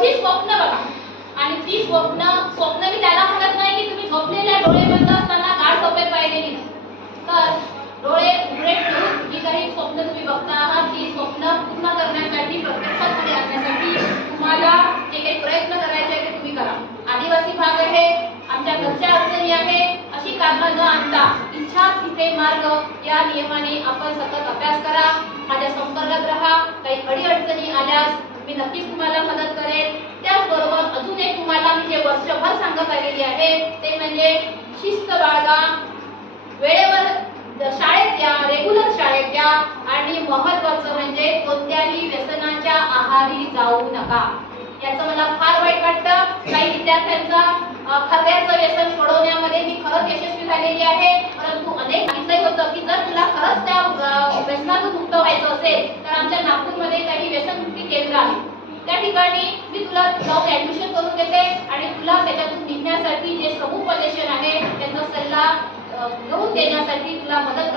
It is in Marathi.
मोठी स्वप्न बघा आणि ती स्वप्न मी त्याला म्हणत नाही की तुम्ही झोपलेल्या डोळे बंद असताना गाढ झोपेत पाहिलेली, तर डोळे उघडे ठेवून जी काही स्वप्न तुम्ही बघता आहात ती स्वप्न पूर्ण करण्यासाठी, प्रत्यक्षात आणण्यासाठी तुम्हाला जे काही प्रयत्न करायचे आहे ते तुम्ही करा. आदिवासी भाग आहे, आमच्या घरच्या अडचणी आहे, अशी कारणं न आणता इच्छा तिथे मार्ग या नियमाने आपण सतत अभ्यास करा. माझ्या संपर्कात राहा. काही अडीअडचणी आल्यास मी नक्कीच तुम्हाला मदत करेन. त्याचबरोबर अजून एक तुम्हाला मी जे वर्षभर सांगत आलेली आहे ते म्हणजे शिस्त बाळगा, वेळेवर शाळेत या, रेग्युलर शाळेत या आणि महत्त्वाचं म्हणजे कोणत्याही व्यसनाच्या आहारी जाऊ नका. याचं मला फार वाईट वाटतं. काही विद्यार्थ्यांचा खर्याचं व्यसन सोडवण्यामध्ये मी खरंच यशस्वी झालेली आहे, परंतु अनेक सांगितलं होतं की जर तुला खरंच त्या व्यसनातून मुक्त व्हायचं असेल तर आमच्या नागपूरमध्ये काही व्यसनमुक्ती केंद्र आहे. त्या ठिकाणी मी तुला जाऊन ऍडमिशन करून देते आणि तुला त्याच्यातून निघण्यासाठी जे समुपदेशन आहे त्याचा सल्ला घेऊन देण्यासाठी तुला मदत